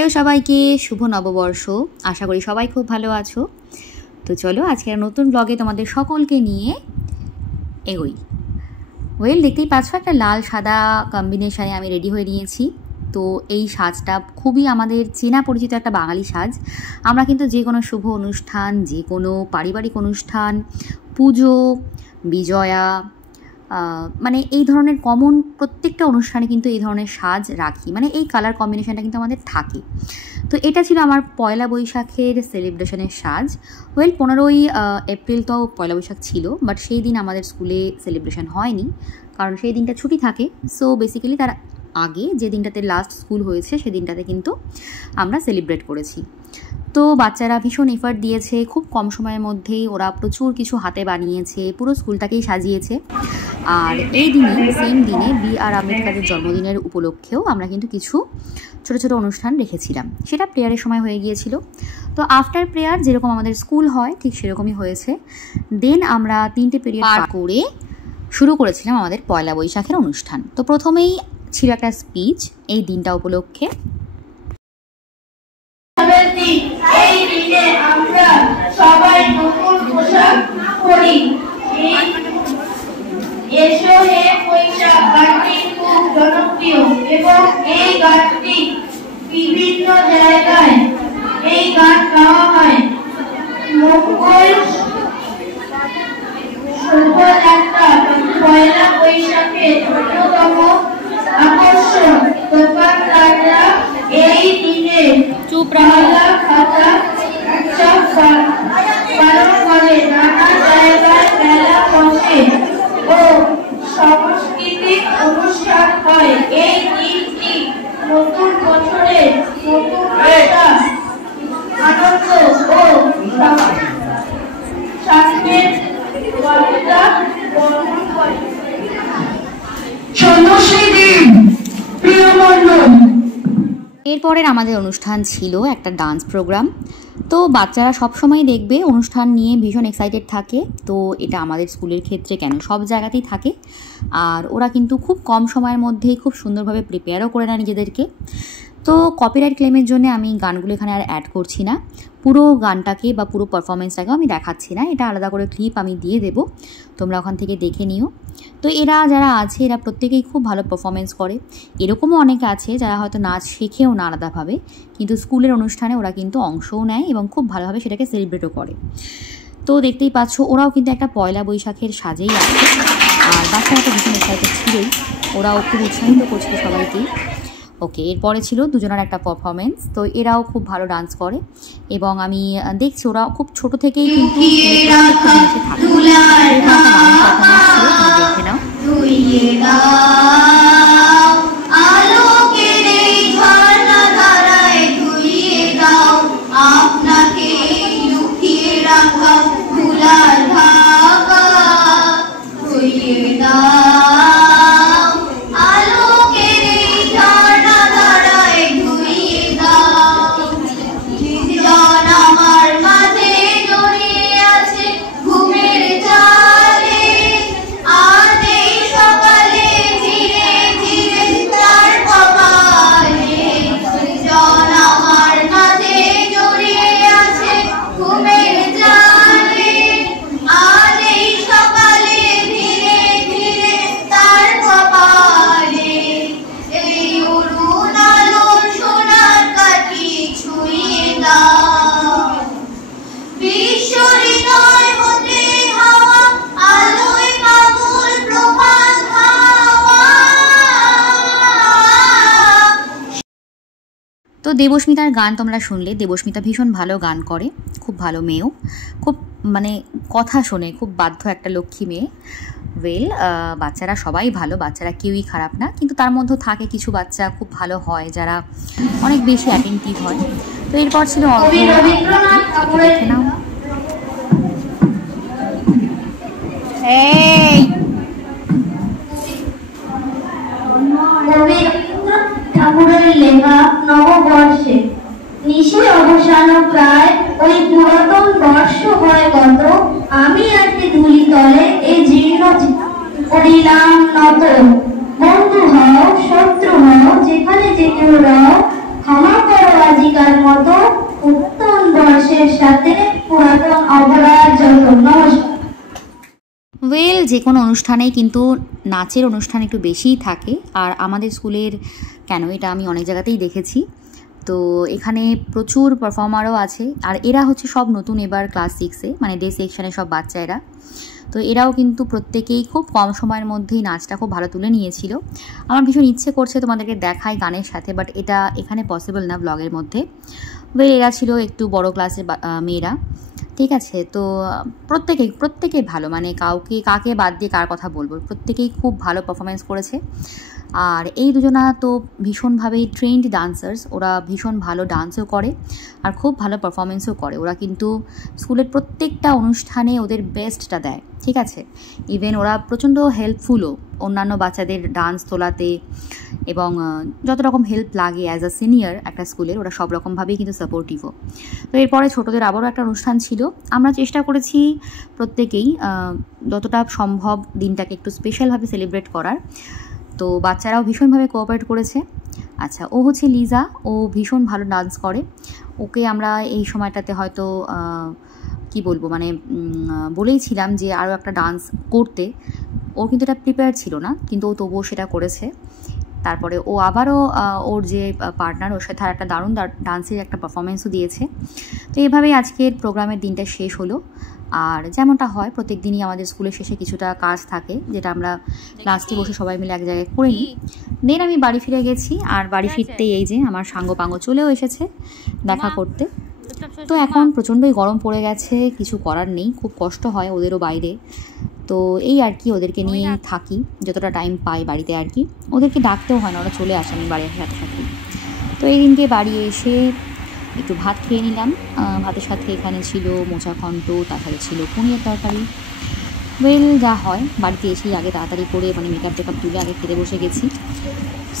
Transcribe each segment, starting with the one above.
Hello সবাইকে, শুভ নববর্ষ। আশা করি সবাই খুব ভালো আছো। তো চলো আজকে নতুন ব্লগে তোমাদের সকলকে নিয়ে এগোই। দেখতেই পাচ্ছ একটা লাল সাদা কম্বিনেশনে আমি রেডি হয়ে নিয়েছি। তো এই সাজটা খুবই আমাদের চেনা পরিচিত একটা বাঙালি সাজ। আমরা কিন্তু যে কোনো শুভ অনুষ্ঠান, যে কোনো পারিবারিক অনুষ্ঠান, পুজো, বিজয়া, মানে এই ধরনের কমন প্রত্যেকটা অনুষ্ঠানে কিন্তু এই ধরনের সাজ রাখি, মানে এই কালার কম্বিনেশনটা কিন্তু আমাদের থাকে। তো এটা ছিল আমার পয়লা বৈশাখের সেলিব্রেশনের সাজ। 15ই এপ্রিল তো পয়লা বৈশাখ ছিল, বাট সেই দিন আমাদের স্কুলে সেলিব্রেশন হয়নি, কারণ সেই দিনটা ছুটি থাকে। সো বেসিক্যালি তার আগে যে দিনটাতে লাস্ট স্কুল হয়েছে সেই দিনটাতে কিন্তু আমরা সেলিব্রেট করেছি। তো বাচ্চারা ভীষণ এফার্ট দিয়েছে, খুব কম সময়ের মধ্যেই ওরা প্রচুর কিছু হাতে বানিয়েছে, পুরো স্কুলটাকেই সাজিয়েছে। আর এই দিনে, সেম দিনে B.R. আম্বেদকরের জন্মদিনের উপলক্ষেও আমরা কিন্তু কিছু ছোট ছোট অনুষ্ঠান রেখেছিলাম। সেটা প্রেয়ারের সময় হয়ে গিয়েছিল। তো আফটার প্রেয়ার যেরকম আমাদের স্কুল হয় ঠিক সেরকমই হয়েছে। দেন আমরা 3টে পিরিয়ড পার করে শুরু করেছিলাম আমাদের পয়লা বৈশাখের অনুষ্ঠান। তো প্রথমেই ছিল একটা স্পিচ এই দিনটা উপলক্ষে। এই দিনে আমরা সবাই নতুন পোশাক পরি। এসো হে বৈশাখ গানটি খুব জনপ্রিয় এবং এই গানটি বিভিন্ন জায়গায় এই গান গাওয়া হয়। মঙ্গল শোভাযাত্রা পয়লা বৈশাখের অন্যতম আকর্ষণ। দোকানদাররা এই দিনে বাংলা খাতা উৎসব পালন করে, নানা জায়গায় মেলা বসে ও সাংস্কৃতিক অনুষ্ঠান হয়। এই দিনটি নতুন বছরের নতুন আশা, আনন্দ ও স্বাস্থ্যের বার্তা বহন করে। এরপরের আমাদের অনুষ্ঠান ছিল একটা ডান্স প্রোগ্রাম। তো বাচ্চারা সবসময় দেখবে অনুষ্ঠান নিয়ে ভীষণ এক্সাইটেড থাকে। তো এটা আমাদের স্কুলের ক্ষেত্রে কেন, সব জায়গাতেই থাকে। আর ওরা কিন্তু খুব কম সময়ের মধ্যেই খুব সুন্দরভাবে প্রিপেয়ারও করে নেয় নিজেদেরকে। তো কপিরাইট ক্লেমের জন্য আমি গানগুলো এখানে আর অ্যাড করছি না, পুরো গানটাকে বা পুরো পারফরমেন্সটাকেও আমি দেখাচ্ছি না। এটা আলাদা করে ক্লিপ আমি দিয়ে দেবো, তোমরা ওখান থেকে দেখে নিও। তো এরা যারা আছে এরা প্রত্যেকেই খুব ভালো পারফরমেন্স করে। এরকমও অনেকে আছে যারা হয়তো নাচ শেখেও না আলাদাভাবে, কিন্তু স্কুলের অনুষ্ঠানে ওরা কিন্তু অংশও নেয় এবং খুব ভালোভাবে সেটাকে সেলিব্রেটও করে। তো দেখতেই পাচ্ছ ওরাও কিন্তু একটা পয়লা বৈশাখের সাজেই আছে। আর বাচ্চারা তো ভীষণ এক্সাইটেড ছিলই, ওরাও খুব উৎসাহিত করছিল সবাইকেই। ওকে, এরপরে ছিল দুজনের একটা পারফরমেন্স। তো এরাও খুব ভালো ডান্স করে এবং আমি দেখছি ওরা খুব ছোট থেকেই কিন্তু দেখে নাও। তো দেবস্মিতার গান তোমরা শুনলে, দেবস্মিতা ভীষণ ভালো গান করে, খুব ভালো মেয়েও, খুব মানে কথা শোনে, খুব বাধ্য একটা লক্ষ্মী মেয়ে। বাচ্চারা সবাই ভালো, বাচ্চারা কেউই খারাপ না, কিন্তু তার মধ্যেও থাকে কিছু বাচ্চা খুব ভালো হয় যারা অনেক বেশি অ্যাটেন্টিভ হয়। তো এরপর ছিল দেখে নাও। ঠাকুরের লেখা নববর্ষে নিশে অবসান প্রায় ওই পুরাতন বর্ষ হয় গত, আমি আজকে ধুলি তলে এই জীর্ণ করিলাম নত। বন্ধু হও শত্রু হও যেখানে যে কেউ রও, ক্ষমা করো আজ সাথে পুরাতন অপরাধ যত। নমস্কার। ওয়েল, যে কোনো অনুষ্ঠানেই কিন্তু নাচের অনুষ্ঠান একটু বেশিই থাকে, আর আমাদের স্কুলের কেন এটা আমি অনেক জায়গাতেই দেখেছি। তো এখানে প্রচুর পারফর্মারও আছে, আর এরা হচ্ছে সব নতুন এবার ক্লাস 6-এ, মানে ডে সেকশনের সব বাচ্চা এরা। তো এরাও কিন্তু প্রত্যেকেই খুব কম সময়ের মধ্যেই নাচটা খুব ভালো তুলে নিয়েছিল। আমার ভীষণ ইচ্ছে করছে তোমাদেরকে দেখাই গানের সাথে, বাট এটা এখানে পসিবল না ব্লগের মধ্যে। ওয়েল, এরা ছিল একটু বড় ক্লাসের মেয়েরা, ঠিক আছে। তো প্রত্যেকেই ভালো, মানে কাকে বাদ দিয়ে কার কথা বলবো, প্রত্যেকেই খুব ভালো পারফরমেন্স করেছে। আর এই দুজনা তো ভীষণভাবেই ট্রেন্ড ডান্সার্স, ওরা ভীষণ ভালো ডান্সও করে আর খুব ভালো পারফরমেন্সও করে। ওরা কিন্তু স্কুলের প্রত্যেকটা অনুষ্ঠানে ওদের বেস্টটা দেয়, ঠিক আছে। ইভেন ওরা প্রচণ্ড হেল্পফুলও অন্যান্য বাচ্চাদের ডান্স তোলাতে, এবং যত রকম হেল্প লাগে অ্যাজ আ সিনিয়র একটা স্কুলের, ওরা সব রকমভাবেই কিন্তু সাপোর্টিভও। তো এরপরে ছোটোদের আবারও একটা অনুষ্ঠান ছিল। আমরা চেষ্টা করেছি প্রত্যেকেই যতটা সম্ভব দিনটাকে একটু স্পেশালভাবে সেলিব্রেট করার। তো বাচ্চারাও ভীষণভাবে কোঅপারেট করেছে। আচ্ছা, ও হচ্ছে লিজা, ও ভীষণ ভালো ডান্স করে। ওকে আমরা এই সময়টাতে হয়তো কি বলবো, মানে বলেইছিলাম যে আরও একটা ডান্স করতে। ওর কিন্তু এটা প্রিপেয়ার ছিল না, কিন্তু ও তবুও সেটা করেছে। তারপরে ও আবারও ওর যে পার্টনার, ওর সাথে আর একটা দারুণ ডান্সের একটা পারফরমেন্সও দিয়েছে। তো এইভাবেই আজকের প্রোগ্রামের দিনটা শেষ হলো। আর যেমনটা হয় প্রত্যেক দিনই আমাদের স্কুলের শেষে কিছুটা কাজ থাকে, যেটা আমরা লাস্টে বসে সবাই মিলে এক জায়গায় করে নিই। দেন আমি বাড়ি ফিরে গেছি, আর বাড়ি ফিরতেই এই যে আমার সাঙ্গ চলেও এসেছে দেখা করতে। তো এখন প্রচণ্ডই গরম পড়ে গেছে, কিছু করার নেই, খুব কষ্ট হয় ওদেরও বাইরে। তো এই আর কি, ওদেরকে নিয়েই থাকি যতটা টাইম পাই বাড়িতে আর কি। ওদেরকে ডাকতেও হয় না, ওরা চলে আসে আমি বাড়ি আসার সাথে সাথে। তো এই দিনকে বাড়ি এসে একটু ভাত খেয়ে নিলাম। ভাতের সাথে এখানে ছিল মোচা ঘন্ট, তাছাড়া ছিল পনিরের তরকারি। ওয়েল, যা হয় বাড়িতে এসেই আগে তাড়াতাড়ি করে মানে মেকআপ টেকআপ তুলে আগে খেতে বসে গেছি।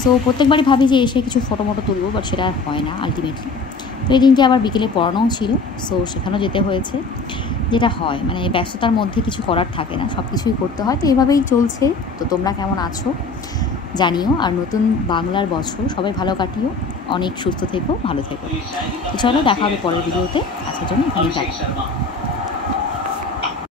সো প্রত্যেকবারই ভাবি যে এসে কিছু ফটো তুলবো, বাট সেটা আর হয় না আলটিমেটলি। তো এই দিনকে আবার বিকেলে পড়ানোও ছিল, সো সেখানেও যেতে হয়েছে। যেটা হয় মানে ব্যস্ততার মধ্যে কিছু করার থাকে না, সব কিছুই করতে হয়। তো এভাবেই চলছে। তো তোমরা কেমন আছো জানিও, আর নতুন বাংলার বছর সবাই ভালো কাটিও, অনেক সুস্থ থেকো, ভালো থেকো। তো চলো দেখা হবে পরের ভিডিওতে, আজকের জন্য এখানেই থাকো।